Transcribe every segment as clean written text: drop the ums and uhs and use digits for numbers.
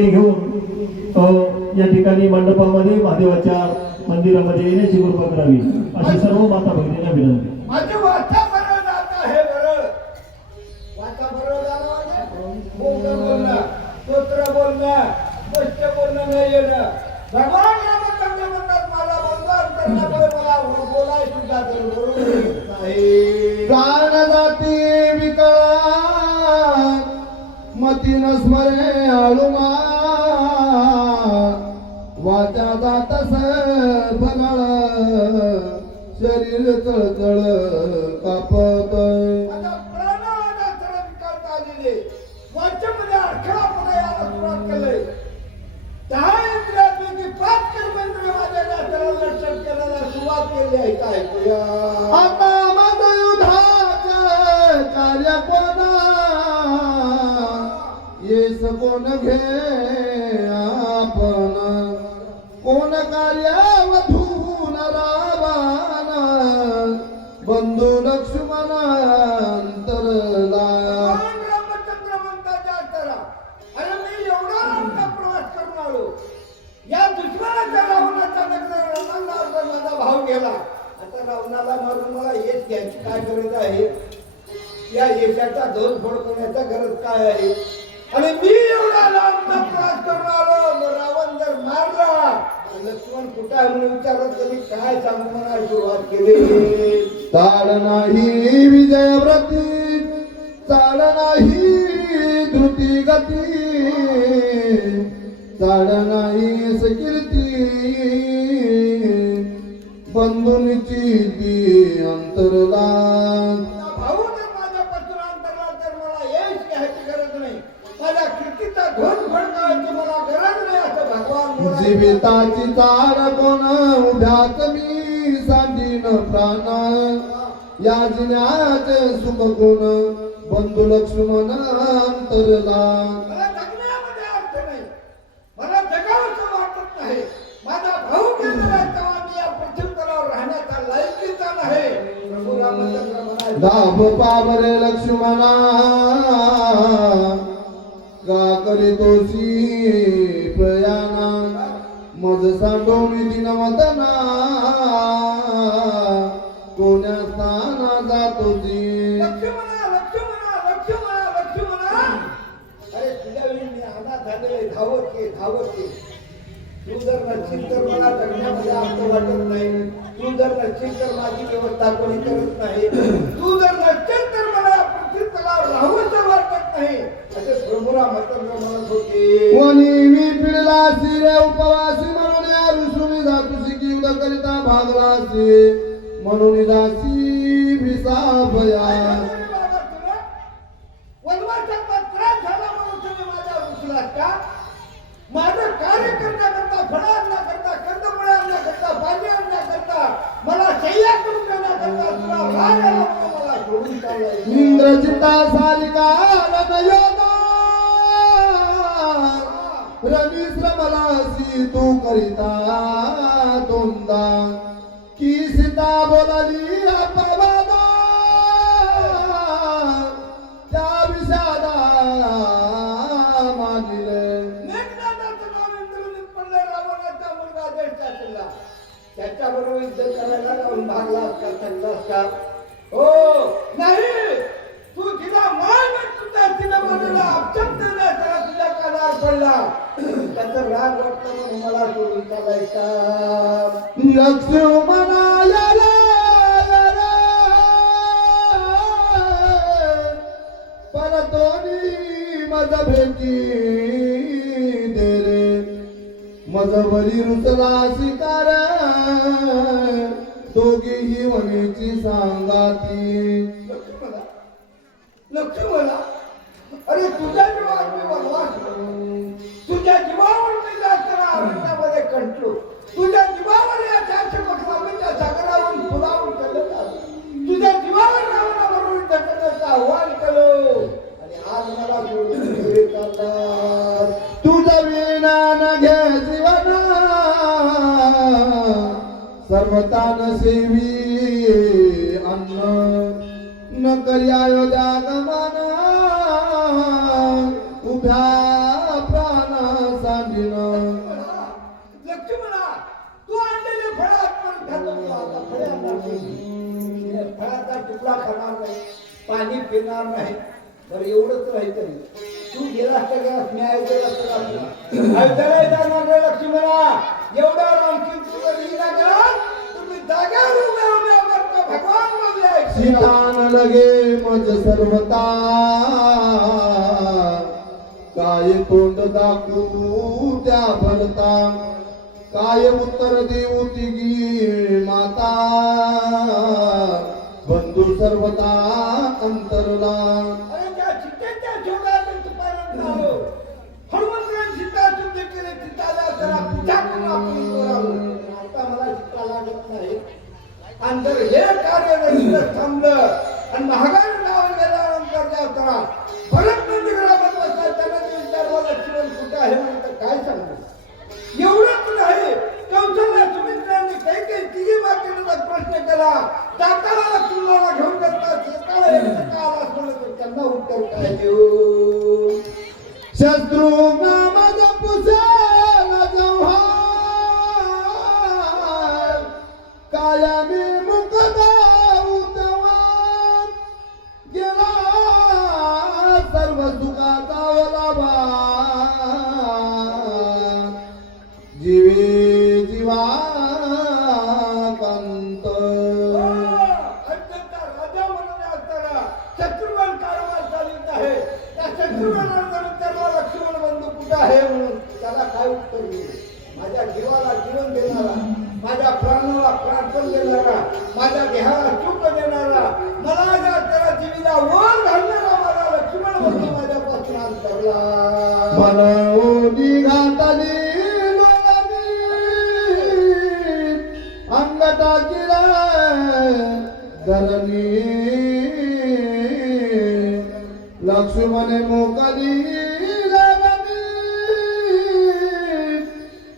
परवानगी घेऊन या ठिकाणी मंडपामध्ये महादेवाच्या मंदिरामध्ये येण्याची कृपा करावी अशी सर्व माता भगिनींना विनंती. माझे वाचा बरं जात आहे बरं वाचा बरं जाणं बोलणं स्तोत्र बोलणं गोष्ट बोलणं नाही येणं. भगवान रामचंद्र म्हणतात मला बोलतात तर मला बोलाय सुद्धा बरोबर आहे. प्राण जाती विकळा मती न स्मरे आळुमा वाचा जातस बगळ शरीर चळचळ कापत. माझा प्राणाला सर्व विकारता आलेले वाच्यामध्ये अडखळा पुढे यायला सुरुवात केलंय. 10 इंद्रियांपैकी 5 कर्मेंद्रिय माझ्या नात्याला लक्षण करायला सुरुवात केली आहे. काय ऐकूया आता मग युद्धाचे कार्य कोण येस कोण घे आपण कोण कार्यावधून रावण बंधू लक्ष्मण अंतरला. भगवान रामचंद्र म्हणतात जास्तरा अरे मी एवढा लांबचा प्रवास करून आलो. या दुश्मनाच्या रावणाच्या नगराला माझा भाव गेला. आता रावणाला मारून मला येत घ्यायची काय गरज आहे. या यशाचा धोर फोड करण्याचा गरज काय आहे. आणि मी एवढा लांबचा प्रवास करून आलो. मग रावण जर मारला लक्ष्मण कुठे आहे म्हणून विचारत तरी काय सांगू म्हणा सुरुवात केली. ताड नाही विजय व्रती चाड नाही धृती गती चाड नाही सकीर्ती बंधुनीची ती अंतरला. भाऊ जर माझ्यापासून अंतरला तर मला यश घ्यायची गरज नाही. माझ्या कीर्तीचा ध्वज फडकावायची मला गरज नाही असं भगवान बोलतात. जीविताची चाड कोण उभ्यात मी सांडीन प्राण या जिन्याचे सुख कोण बंधू लक्ष्मण अंतरला. मला जगण्यामध्ये अर्थ नाही. मला जगावंसं वाटत नाही. माझा भाऊ गेलेला आहे तेव्हा मी या पृथ्वी तलावर राहण्याचा लायकीचा नाही. प्रभू रामचंद्र म्हणाले दाभ पावरे लक्ष्मणा का करीतोसी प्रयाणा मज सांडोनी दिनवतना कोण्या स्थाना जातोसी. लक्ष्मणा लक्ष्मणा लक्ष्मणा लक्ष्मणा अरे तुझ्या वेळी मी अनाथ झालेले धावत ये. तू जर नसशील तर मला जगण्यामध्ये अर्थ वाटत नाही. तू जर नसशील तर माझी व्यवस्था कोणी करत नाही. तू जर नसशील तर मला पृथ्वी तलावर राहूचं वाटत नाही असे प्रभू रामचंद्र म्हणत होते. वनी मी पिळलासी रे उपवासी म्हणून या ऋषुनी जातुसी की युद्ध करिता भागलासी म्हणून जासी विसाभया. वनवासाचा त्रास झाला म्हणून तुम्ही माझ्या रुसलात का. माझं कार्य करण्याकरता फळ आणण्याकरता कंदमुळे आणण्याकरता पाणी आणण्याकरता मला शय्या करून देण्याकरता तुला राग आला म्हणून मला सोडून चाललाय. इंद्रजिता सारिका रणयोगा रविश्रमलासी तू करिता तोंदा की सीता बोलाली अपवादा त्या विषादा मानिले. मेघनाथाचं नाव इंद्रजित पडले रावणाचा मुलगा ज्येष्ठाचला. त्याच्याबरोबर युद्ध करायला जाऊन भागला असता चालला असता. हो नाही तू तिला मान तुझ्या तिला मला अपशब्द त्याला तुझ्या कानावर पडला. त्याचा राग वाटला म्हणून मला सोडून चालायचा. लक्ष्मणाला परतोनी मज भेटी दे रे मज बरी रुचला शिकार दोघीही वनेची सांगाती. लक्ष्मणा अरे तुझ्या जीवावर मी वनवास तुझ्या जीवावर मी जास्त अरण्यामध्ये कंटलो. तुझ्या जीवावर या 400 पक्षांच्या सागरावरून फुलावून चालत आलो. तुझ्या जीवावर रावणाबरोबर युद्ध करण्याचं आव्हान केलं आणि आज मला सोडून घरी चालतात. तुझं विना न घे जीवन सर्वतान सेवी अन्न न कर्यायोद्या गमन उभ्या प्राण दांडीनं लक्ष्मणा तू आणलेले फळ आपण खातो तू आता फळे आणणार नाही. हे फळाचा तुकडा खाणार नाही, पाणी पिणार नाही. बरं एवढंच राहील तरी तू गेलास तर गेलास, मी ऐकला तर ऐकला जाणार नाही. लक्ष्मणा एवढा आणखी तू जर लिहिला गेला तुम्ही जाग्यावर उभे उभे भगवान बोलले सीतान लगे मज सर्वता काय तोंड दाखवू त्या भरता काय उत्तर देऊ तिगी माता बंधू सर्वता अंतरला. अरे त्या चित्तेच्या जोगात तुपारात आलो. हनुमंतराव सीता शुद्ध केले, सीताला जरा पूजा करून आपण इथवर आलो. आता मला सीता लागत नाही. आणि जर हे कार्य रजिस्टर थांबलं आणि महागाई लावून गेल्यानंतर त्या परत नंदीगडावर बसला त्यांना विचारलं लक्ष्मण कुठे आहे म्हणतं काय सांगतो. एवढंच नाही कौशल्या सुमित्रांनी काही काही तिघी बाकीचा प्रश्न केला. जाताना लक्ष्मणाला घेऊन जातात येताना एकटं का आलास म्हणत त्यांना उत्तर काय देऊ. शत्रू नामद पुसेला जव्हा कायमी मुकदाऊ तेव्हा गेला सर्व सुखाचा वलाबा जीवे जीवा कांत. अत्यंत राजा म्हणून असताना शत्रुघ्न कारभार चालत आहे. त्या शत्रुघ्नाला विचारला लक्ष्मण बंधू कुठे आहे म्हणून त्याला काय उत्तर देऊ. माझ्या जीवाला जीवन देणारा, माझ्या प्राणाला प्रार्थन देणारा, माझ्या देहाला सुख देणारा, मला या त्याला जीवीला वर घालणारा माझा लक्ष्मण बंधू माझ्यापासून अंतरला. मनोनी घातली अंगटा किला धरणी लक्ष्मणे मोकली लागली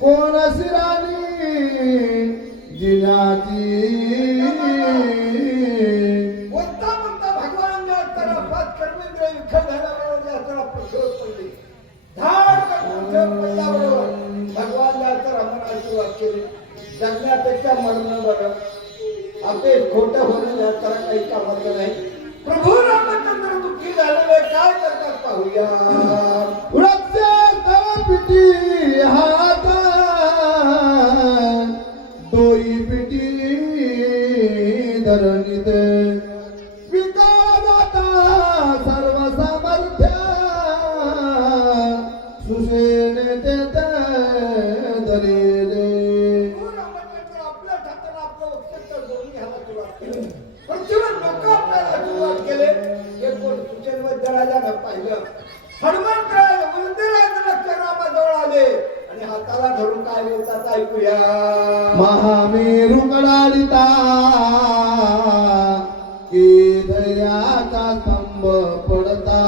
कोण शिरानी जिनाची. कोणता कोणता भगवान त्याला पाच कर्मेंद्र विठ्ठल झाल्याबरोबर त्याला प्रसव पडले. धाड करून पडल्याबरोबर भगवान त्याला मनाची सुरुवात केली. जगण्यापेक्षा मरण बरं, आपले खोटं होणं त्याला काही कामाचं नाही. प्रभू रामचंद्र दुःखी झालेले काय करतात पाहूया. वृक्ष पिटी हात डोई पिटी धरणीत विकाळ जाता सर्व सामर्थ्य सुसेने तेत धरेले. प्रभू रामचंद्र आपल्या ठाकरा आपलं वक्तव्य जोडून घ्यायला सुरुवात केली. पण जेव्हा लोक आपल्याला सुरुवात केले हे कोण सुचनवद्दराजानं पाहिलं. हनुमंतराज वृंदराज लक्ष्मणाजवळ आले आणि हाताला धरून काय बोलतात ऐकूया. महामेरू कडालिता की धैर्याचा स्तंभ पडता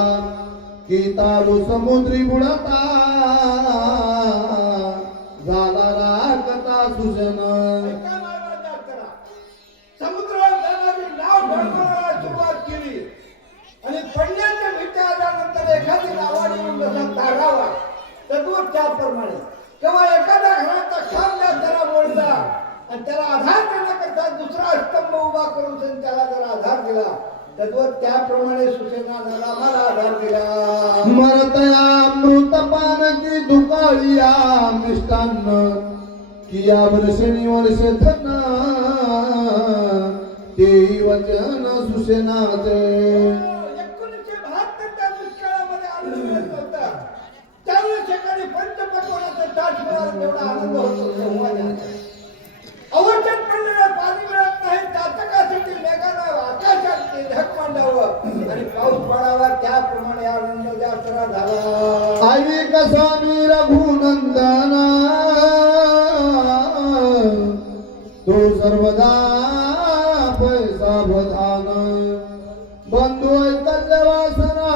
की तारू समुद्री बुडता झाला रागता सुजन. ऐका महाराजा करा. समुद्रावर जाणारी नाव ढळमळायला सुरुवात केली आणि पडण्याच्या भीती आल्यानंतर एखादी नावाने येऊन जसा धारावा तद्वत त्याप्रमाणे तेव्हा एखाद्या घराचा खांब त्याला मोडला आणि त्याला आधार देण्याकरता दुसरा स्तंभ उभा करून त्याला जर आधार दिला तद्वत त्याप्रमाणे सुसेनाला मला आधार दिला. मरतया मृतपान की दुकाळिया मिष्टान्न किया वर्षणी वर्ष धन ते वचन सुसेनाचे. 1972 त्या दुष्काळामध्ये आनंद मिळत होता. त्यावेळेस एखादी पंचपक्वानाचं ताट मिळालं तेवढा आनंद होतो संवादाचा. अवचन पडलेलं पाणी मिळत नाही चातकासाठी मेघानं आकाशात ढग मांडावं आणि पाऊस पडावा त्याप्रमाणे आनंद जात्रा झाला. ऐक स्वामी रघुनंदन तो सर्वदा पैसा बधान बंधू ऐकल्य वासना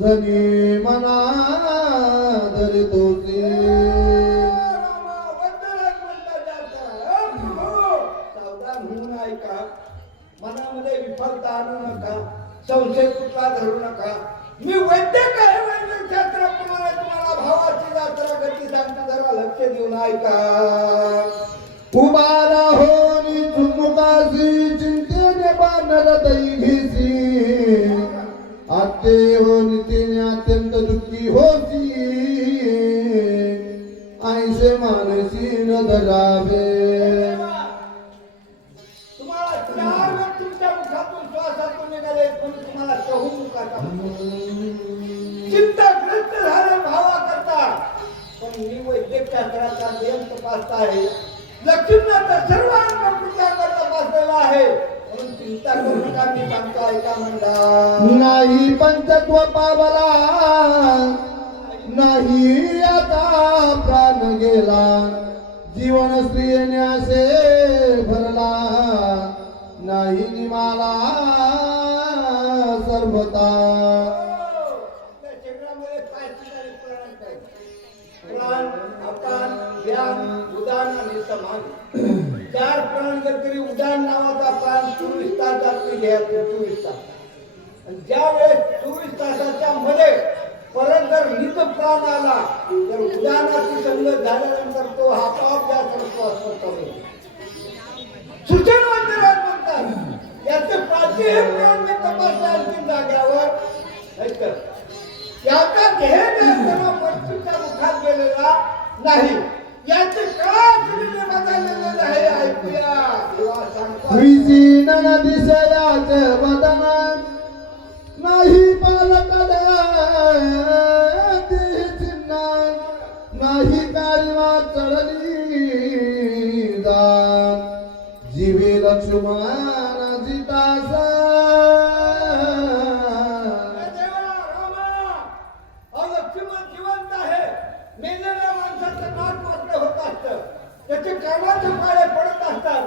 जनी मना धरितोसी. सावधान होऊन ऐका. मनामध्ये विफलता आणू नका, संशय कुठला धरू नका. मी वैद्य काय ऐका. उभारा होनी चुमुकासी चिंतेने बांधर दैघीसी आते होनी तिने अत्यंत दुःखी होती ऐसे मानसी न धरावे. तुम्हाला 4 वेळ तुमच्या मुखातून श्वासातून निघाले पण तुम्हाला कहू मुखाचा चिंताग्रस्त झाले भावा करता. पण मी वैद्यकशास्त्राचा नियम तपासता आहे. लक्ष्मीनाथ सर्व अंग प्रत्यांग तपासलेला आहे म्हणून चिंता करू नका. मी सांगतो ऐका म्हणला. नाही पंचत्व पावला नाही आता प्राण गेला जीवन स्त्रियेने असे भरला नाही निमाला सर्वता. आपल्या शरीरामध्ये 5 ठिकाणी प्राण आहेत. प्राण, अपान, व्यान, उदान आणि समान. 4 प्राण जर तरी उदान नावाचा प्राण 24 तासात मी घ्यायचो. 24 तास. आणि ज्या वेळेस 24 तासाच्या मध्ये परत जर नित प्राण आला तर उदानाची संगत झाल्यानंतर तो आपोआप या सर्व होईल. सूचनवंत राज म्हणतात याचे 5 प्राण मी तपासले अंतिम जाग्यावर ऐकत. याचा देह असताना मृत्यूच्या मुखात गेलेला नाही. याचे काळाचे बदललेले नाही. ऐकूया देवा सांगतो. विजीन दिसयाचे वदन नाही पालक चिन्ह नाही काळीमा चढली दान जीवे लक्ष्मण जितास. जिवंत आहे. मेलेल्या माणसाचं नाक वाकडं होत असतं. त्याचे कामाचे पाळे पडत असतात.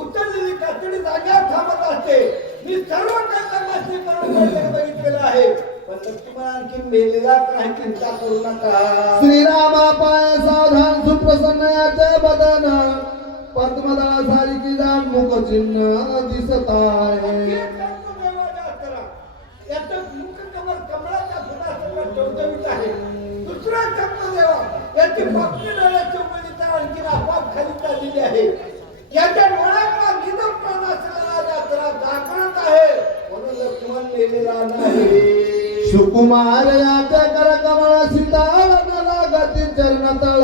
उचललेली कातडी जाग्यावर थांबत असते. मी सर्व काही तपासणी करून बघितलेलं आहे. पण लक्ष्मण आणखी मेलेलाच नाही. चिंता करू नका. श्रीरामा पाय सावधान सुप्रसन्न याचे बदन पद्मदळा सारिकी जाण मुख चिन्ह दिसत आहे. याचं मुख कमर कमळाच्या फुलासंग टवटवीत आहे. दुसरा चंद्रदेवा याची पापणी डोळ्याची उघडीचा आणखी आपाप खाली चाललेली आहे. याच्या डोळ्यातला निधन प्राण असलेला यात्रा जागृत आहे म्हणून लक्ष्मण मेलेला नाही. सुकुमार याच्या कर कमळ सीताळ लागती चरण तळ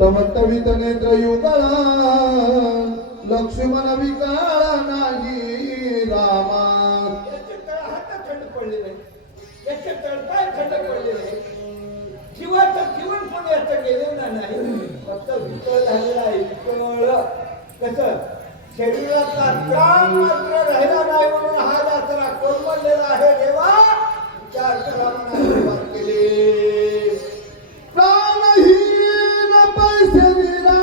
तमटवित नेत्र युगळ लक्ष्मण विकाळ नाही रामा. याचे तळहात थंड पडले नाही. याचे तळपाय थंड पडले नाही. जीवाचं जीवन पण याचं गेलेलं नाही. फक्त विकळ झालेला आहे. विकळ कसं शरीराचा प्राण मात्र राहिला नाही म्हणून हा यात्रा कोलमडलेला आहे. देवा विचार करा म्हणून सुरुवात केली. प्राणहीन पैसे दिला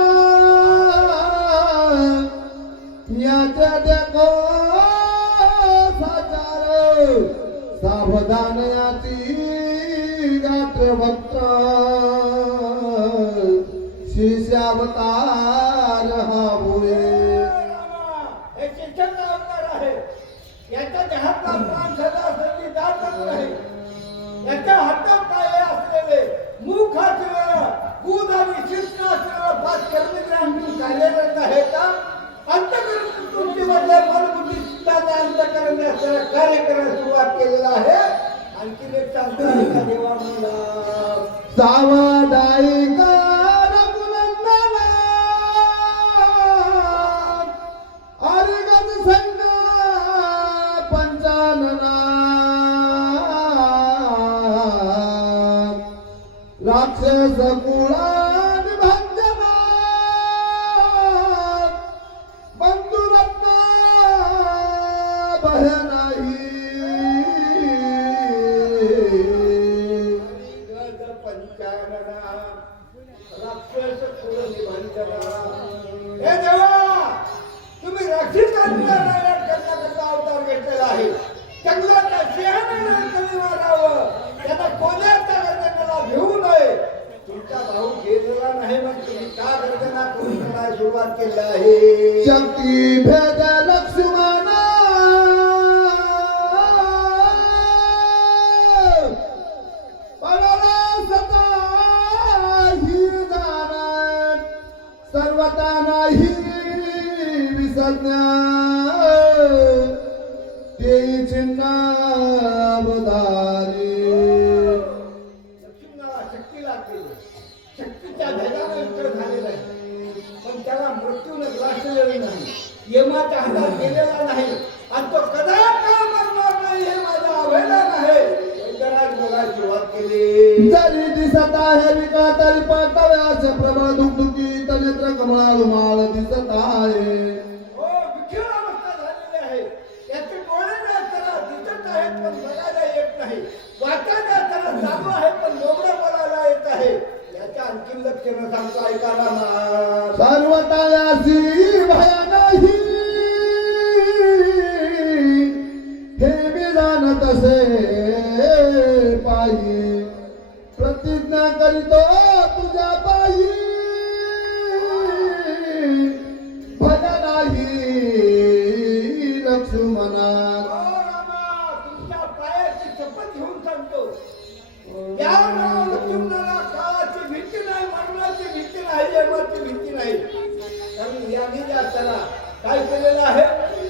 याच्या देखो साचार सावधान याची गात्र भक्त शिष्यावतार हा भुये. हे शिक्षक अवतार आहे. याच्या देहातला प्राण सदा संधी जातच नाही. याच्या हातात पाय असलेले मुख असलेलं दूध आणि शिष्ण असलेलं 5 कर्मचारी कार्यरत आहे का? अंतकरण कृतीमध्ये मनबुद्धी चित्ताने अंतकरण असलेलं कार्य करायला सुरुवात केलेला आहे. आणखी एक सांगतो ऐका देवा मला. सावधाई संग पंचानना राक्षस कुळान भंजना बंधुरत्न भय नाही. पंचानना राक्षस कुळ निबंधना. हे देवा तुम्ही रक्षितांचा करण्याकरता अवतार घेतलेला आहे. जंगलाच्या सिंहाने कमी मारावं. त्यांना कोण्याच्या गर्दनाला घेऊ नये. तुमचा भाऊ गेलेला नाही मग तुम्ही का गर्दना करून करायला सुरुवात केली आहे. शक्ती भेद लक्ष्मण पडला सता ही जरी दिसत आहे विका तरी पाठव्यास प्रबळ दुखदुखी नेत्र कमळाळू माळ दिसत आहे. हो विखीर अवस्था झालेली आहे. याचे डोळे त्याला दिसत आहेत पण बघायला येत नाही. वाचायला त्याला चालू आहे पण बोबडं बोलायला येत आहे. याच्या आणखी लक्षणं सांगतो ऐका रामा. सर्वतायासी भया नाही हे मी जाणत असे पायी प्रतिज्ञा करीतो तुझ्या पायी भया नाही लक्ष्मणात. हो रामा, तुमच्या पायाची शपथ घेऊन सांगतो. या राम लक्ष्मणाला काळाची भीती नाही, मरणाची भीती नाही, जन्माची भीती नाही. कारण याने ज्या त्याला काय केलेलं आहे,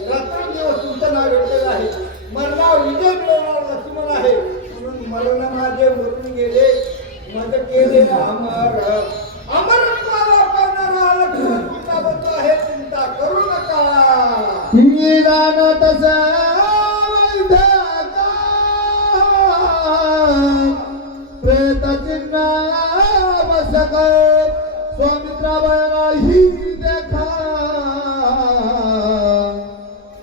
रात्रंदिवस तुमचं नाव घेतलेलं आहे. मरणावर विजय मिळवणारा लक्ष्मण आहे. म्हणून मरण माझे मरून गेले, माझं केलेलं अमर अमरत्वाला पावणारा लक्ष्मण तुमचा बंधू आहे. चिंता करू नका. मी जाणत असे प्रेत चिन्ह बसक स्वामित्रा ही देखा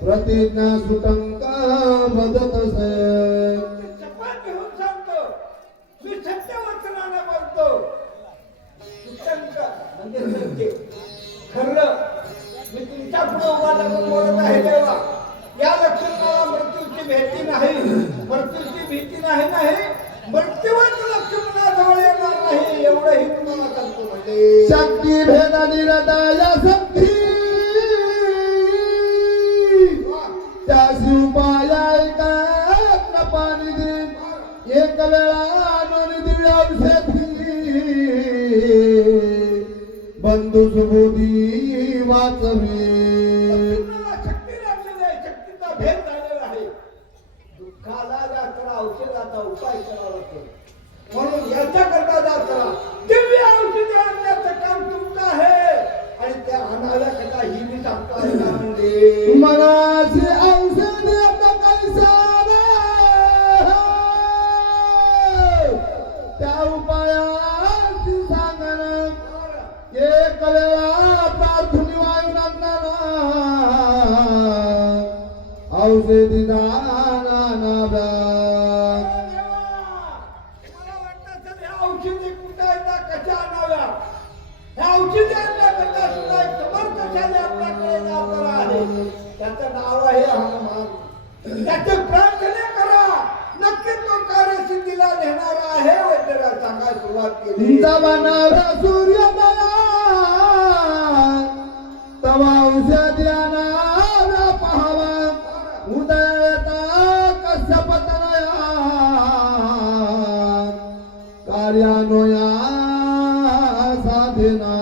प्रतिज्ञा सुटंक बदत असे. शपथ घेऊन सांगतो, मी सत्य वचनाने बोलतो. सुटंक म्हणजे सत्य, खरं. मी तुमच्या पुढे उभा राहून बोलत आहे देवा. या लक्ष्मणाला मृत्यूची भीती नाही, मृत्यूची भीती नाही मृत्यूवच लक्ष्मणाजवळ येणार नाही एवढंही तुम्हाला सांगतो. म्हणजे शक्ती भेद निरदय शक्ती त्याशी उपाय ऐका पाणी दे एक वेळा नोंद दिली औषधी बंधू सुबोधी वाचवी. लक्ष्मणाला शक्ती लागलेली आहे, शक्तीचा भेद झालेला आहे. दुःखाला जात्रा औषधाचा उपाय करावा लागतो. म्हणून याच्याकरता जात्रा दिव्य औषधी आणण्याचं काम तुमचं आहे. आणि त्या आणाव्याकरता ही मी सांगतो आहे का म्हणजे मनाचे औषध त्या उपायाची सांगणं एक वेळा प्रार्थनी वायू लागणार औषधी दाना नाव्या. मला वाटतं सर ह्या औषधी कुठं येतात, कशा आणाव्या. ह्या औषधी आणण्याकरता सुद्धा एक समर्थशाली आपल्याकडे जात्रा आहे. त्याचं नाव आहे हनुमान. त्याची प्रार्थना करा, नक्की तो कार्यसिद्धीला नेणारा आहे. वैद्यरा सांगायला सुरुवात केली. जवानाव्या सूर्योदया तवा औषधी आणाव्या पाहावा उदयता कश्यपतनया कार्यान्वया साधना.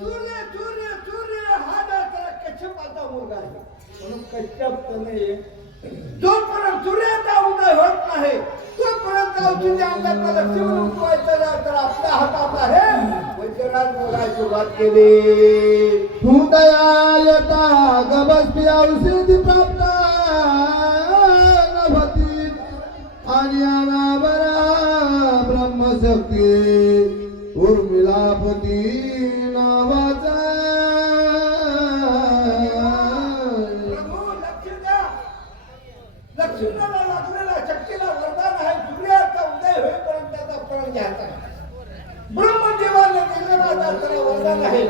सूर्य सूर्य सूर्य हा जात्रा कश्यपाचा मुलगा आहे. म्हणून कश्यप तनय जोपर्यंत सूर्याचा उदय होत नाही तोपर्यंत औषधी आणण्याचा लक्ष्मण उठवायचं जात्रा आपल्या हातात आहे. वैद्यराज बोलायला सुरुवात केली. हृदयायता गबस्ती औषधी प्राप्त नभती आणि अनावरा ब्रह्मशक्ती उर्मिलापती नावाचा. प्रभू लक्ष द्या. लक्ष्मणाला लागलेला शक्तीला वरदान आहे. सूर्याचा उदय होईपर्यंत त्याचा प्रण घ्यायचा आहे. ब्रह्मदेवाने दिलेला त्याला वरदान आहे.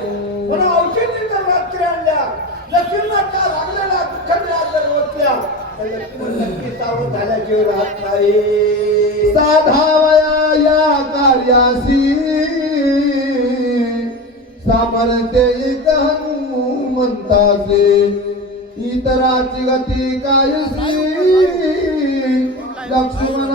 म्हणून औषधी जर रात्री आणल्या, लक्ष्मणाचा लागलेला दुःखाच्या जर ओतल्या तर लक्ष्मण नक्की सावध झाल्याशिवाय राहत नाही. साधावया या कार्यासी सामर्थ्य एक हनुमंताचे इतराची गती कायसी लक्ष्मण